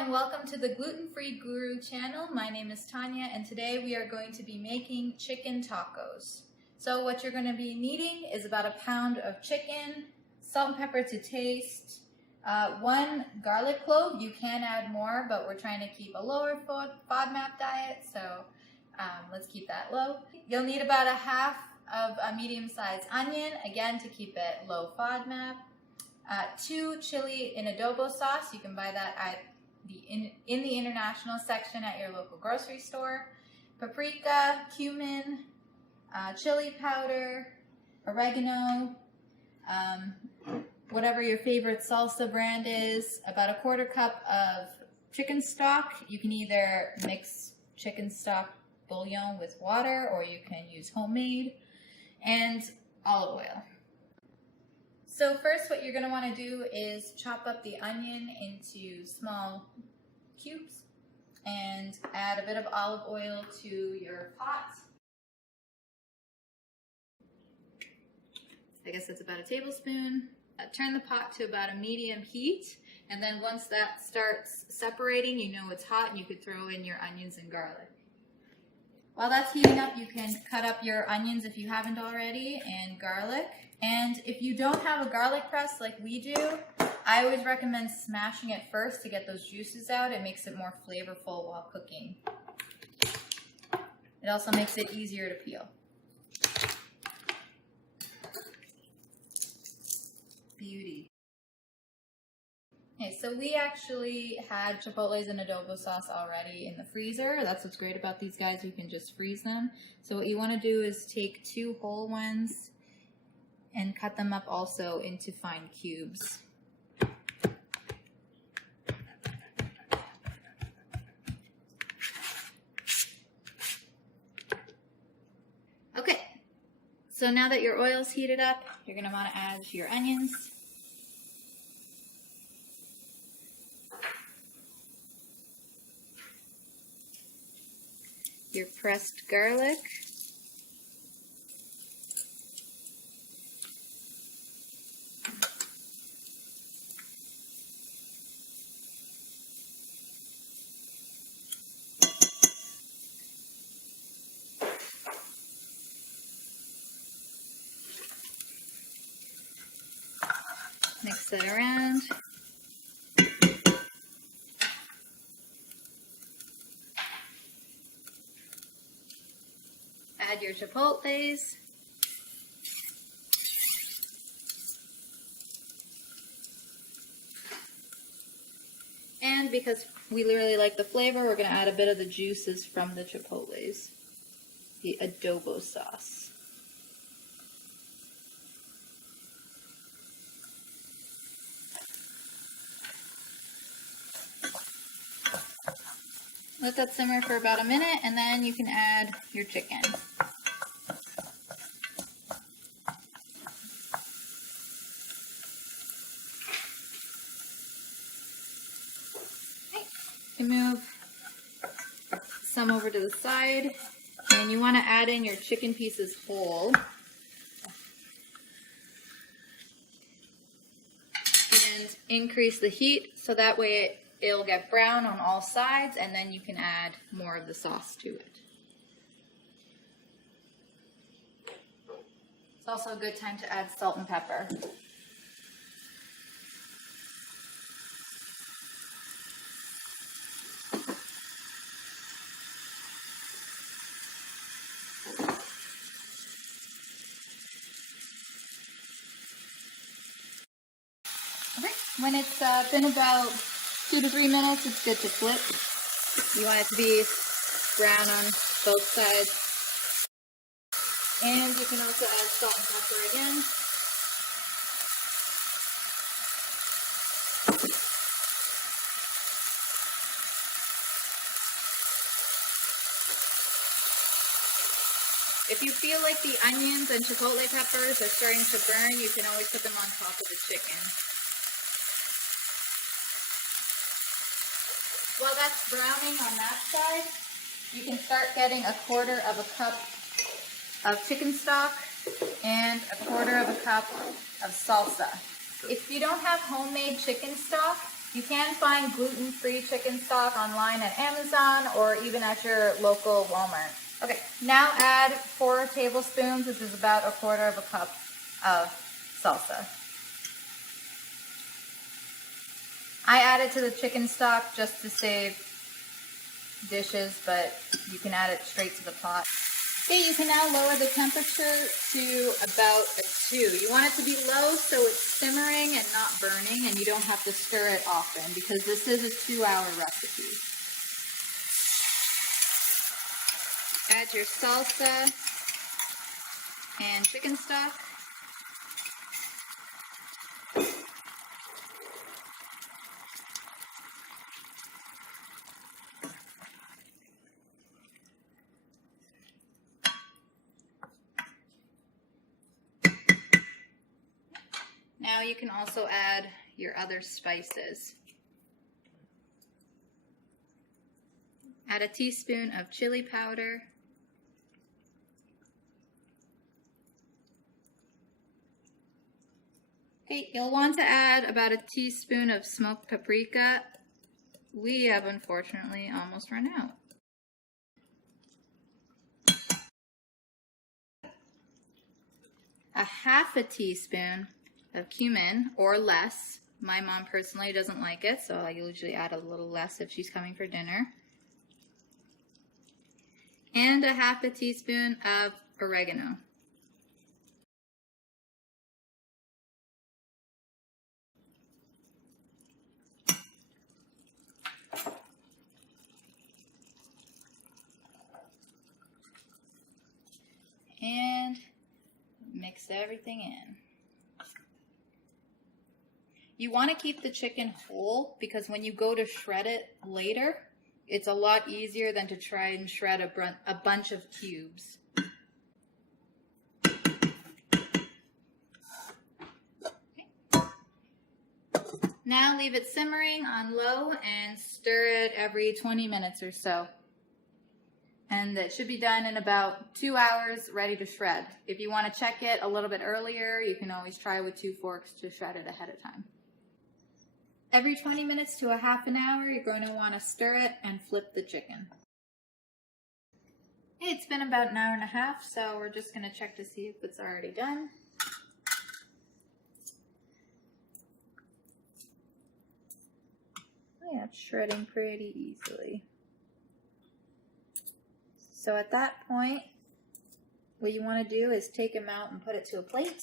and welcome to the Gluten-Free Guru channel. My name is Tanya and today we are going to be making chicken tacos. So what you're going to be needing is about a pound of chicken, salt and pepper to taste, 1 garlic clove. You can add more, but we're trying to keep a lower FODMAP diet, so let's keep that low. You'll need about a half of a medium-sized onion, again to keep it low FODMAP. 2 chili in adobo sauce. You can buy that at in the international section at your local grocery store. Paprika, cumin, chili powder, oregano, whatever your favorite salsa brand is. About a 1/4 cup of chicken stock. You can either mix chicken stock bouillon with water or you can use homemade, and olive oil. So first what you're going to want to do is chop up the onion into small cubes and add a bit of olive oil to your pot. I guess that's about a tablespoon. Turn the pot to about a medium heat, and then once that starts separating, you know it's hot and you could throw in your onions and garlic. While that's heating up, you can cut up your onions if you haven't already, and garlic. And if you don't have a garlic press like we do, I always recommend smashing it first to get those juices out. It makes it more flavorful while cooking. It also makes it easier to peel. Beauty. Okay, so we actually had chipotles and adobo sauce already in the freezer. That's what's great about these guys, you can just freeze them. So what you want to do is take 2 whole ones and cut them up also into fine cubes. Okay, so now that your oil's heated up, you're going to want to add your onions. Your pressed garlic. Mix it around. Add your chipotles. And because we really like the flavor, we're going to add a bit of the juices from the chipotles, the adobo sauce. Let that simmer for about a minute, and then you can add your chicken. Okay. You move some over to the side, and you want to add in your chicken pieces whole. And increase the heat so that way it'll get brown on all sides, and then you can add more of the sauce to it. It's also a good time to add salt and pepper. Okay, when it's been about 2 to 3 minutes, it's good to flip. You want it to be brown on both sides. And you can also add salt and pepper again. If you feel like the onions and chipotle peppers are starting to burn, you can always put them on top of the chicken. While that's browning on that side, you can start getting a 1/4 of a cup of chicken stock and a 1/4 of a cup of salsa. If you don't have homemade chicken stock, You can find gluten-free chicken stock online at Amazon or even at your local Walmart. Okay, now add 4 tablespoons, which is about 1/4 cup of salsa. I add it to the chicken stock just to save dishes, but you can add it straight to the pot. Okay, you can now lower the temperature to about a 2. You want it to be low so it's simmering and not burning, and you don't have to stir it often because this is a 2-hour recipe. Add your salsa and chicken stock. Now you can also add your other spices. Add a teaspoon of chili powder. Okay, you'll want to add about a teaspoon of smoked paprika. We have unfortunately almost run out. A 1/2 teaspoon of cumin or less. My mom personally doesn't like it, so I usually add a little less if she's coming for dinner. And a 1/2 teaspoon of oregano. And mix everything in. You want to keep the chicken whole because when you go to shred it later, it's a lot easier than to try and shred a bunch of cubes. Okay. Now leave it simmering on low and stir it every 20 minutes or so. And it should be done in about 2 hours, ready to shred. If you want to check it a little bit earlier, you can always try with 2 forks to shred it ahead of time. Every 20 minutes to a 1/2 hour, you're going to want to stir it and flip the chicken. Okay, it's been about 1.5 hours, so we're just going to check to see if it's already done. Oh yeah, it's shredding pretty easily. So at that point, what you want to do is take them out and put it to a plate.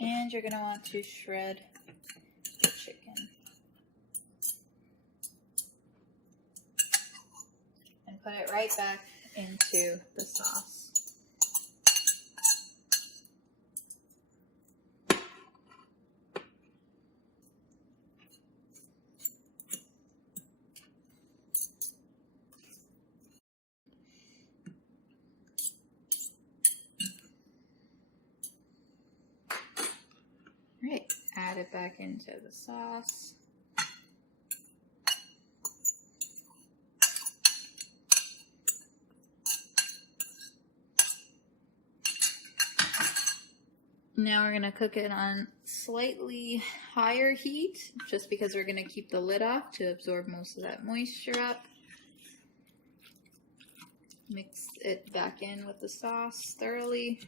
And you're going to want to shred the chicken. And put it right back into the sauce. Right, add it back into the sauce. Now we're going to cook it on slightly higher heat, just because we're going to keep the lid off to absorb most of that moisture up. Mix it back in with the sauce thoroughly.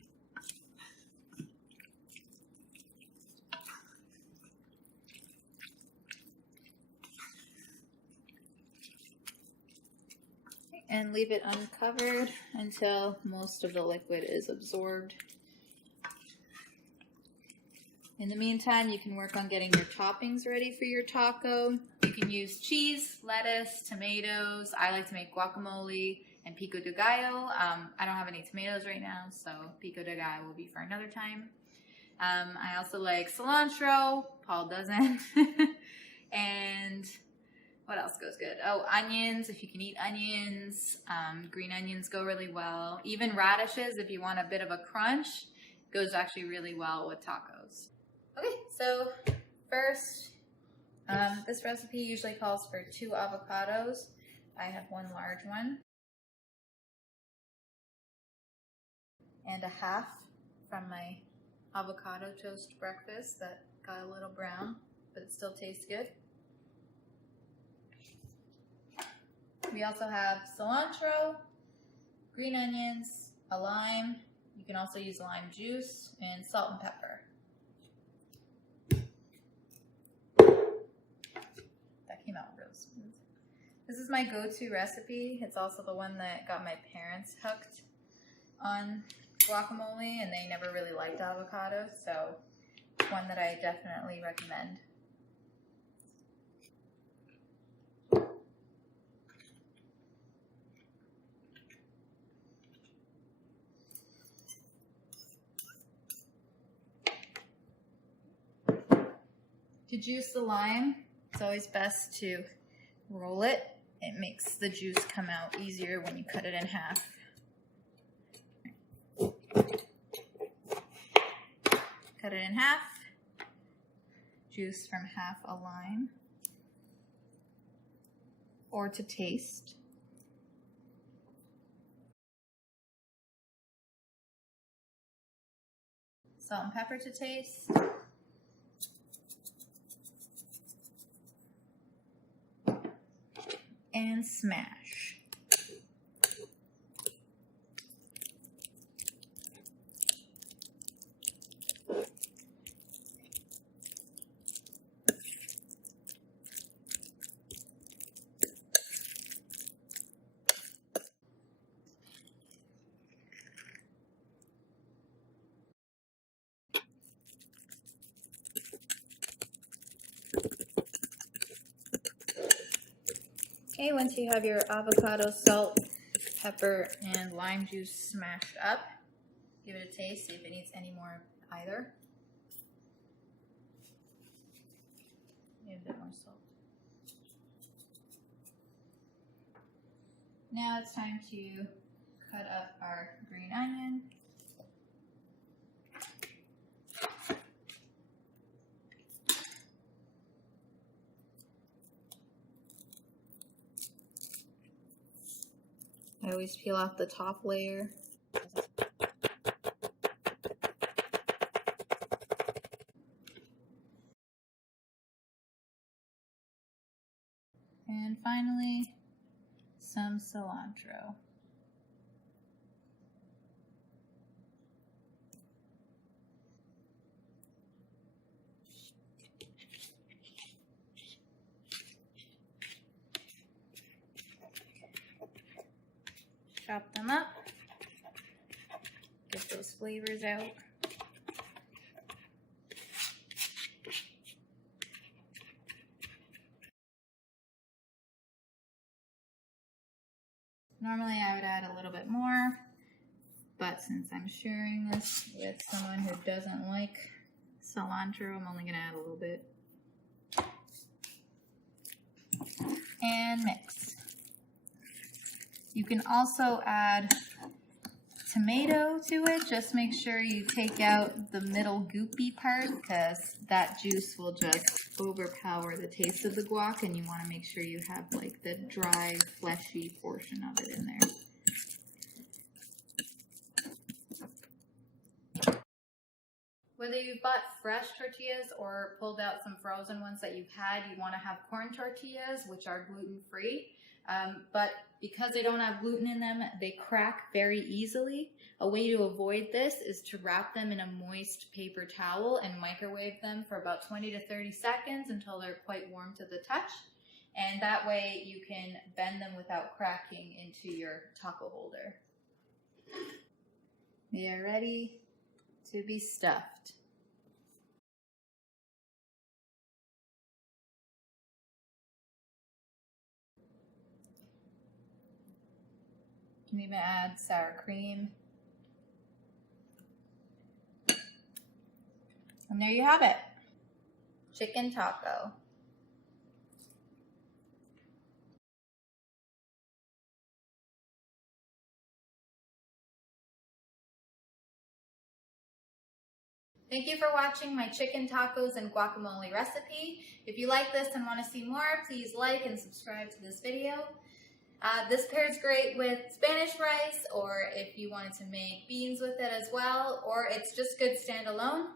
And leave it uncovered until most of the liquid is absorbed. In the meantime, you can work on getting your toppings ready for your taco. You can use cheese, lettuce, tomatoes. I like to make guacamole and pico de gallo. I don't have any tomatoes right now, so pico de gallo will be for another time. I also like cilantro. Paul doesn't. And what else goes good? Oh, onions, if you can eat onions. Green onions go really well. Even radishes, if you want a bit of a crunch, goes actually really well with tacos. Okay, so first, this recipe usually calls for 2 avocados. I have 1 large one. And a 1/2 from my avocado toast breakfast that got a little brown, but it still tastes good. We also have cilantro, green onions, a lime. You can also use lime juice, and salt and pepper. That came out real smooth. This is my go-to recipe. It's also the one that got my parents hooked on guacamole, and they never really liked avocado, so it's one that I definitely recommend. To juice the lime, it's always best to roll it. It makes the juice come out easier when you cut it in half. Cut it in half. Juice from half a lime. Or to taste. Salt and pepper to taste. And smash. Okay, once you have your avocado, salt, pepper, and lime juice smashed up, give it a taste, see if it needs any more either. Maybe a bit more salt. Now it's time to cut up our green onion. I always peel off the top layer. And finally, some cilantro. Chop them up, get those flavors out. Normally I would add a little bit more, but since I'm sharing this with someone who doesn't like cilantro, I'm only going to add a little bit. And mix. You can also add tomato to it. Just make sure you take out the middle goopy part, because that juice will just overpower the taste of the guac, and you want to make sure you have like the dry, fleshy portion of it in there. Whether you've bought fresh tortillas or pulled out some frozen ones that you've had, you want to have corn tortillas, which are gluten-free. But because they don't have gluten in them, they crack very easily. A way to avoid this is to wrap them in a moist paper towel and microwave them for about 20 to 30 seconds until they're quite warm to the touch. And that way you can bend them without cracking into your taco holder. They are ready to be stuffed. You can even add sour cream. And there you have it. Chicken taco. Thank you for watching my chicken tacos and guacamole recipe. If you like this and want to see more, please like and subscribe to this video. This pairs great with Spanish rice, or if you wanted to make beans with it as well, or it's just good standalone.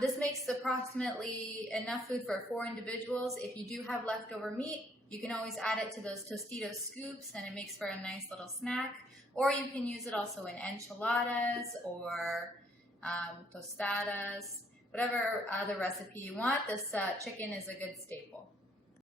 This makes approximately enough food for 4 individuals. If you do have leftover meat, you can always add it to those Tostitos scoops and it makes for a nice little snack. Or you can use it also in enchiladas or tostadas, whatever other recipe you want. This chicken is a good staple.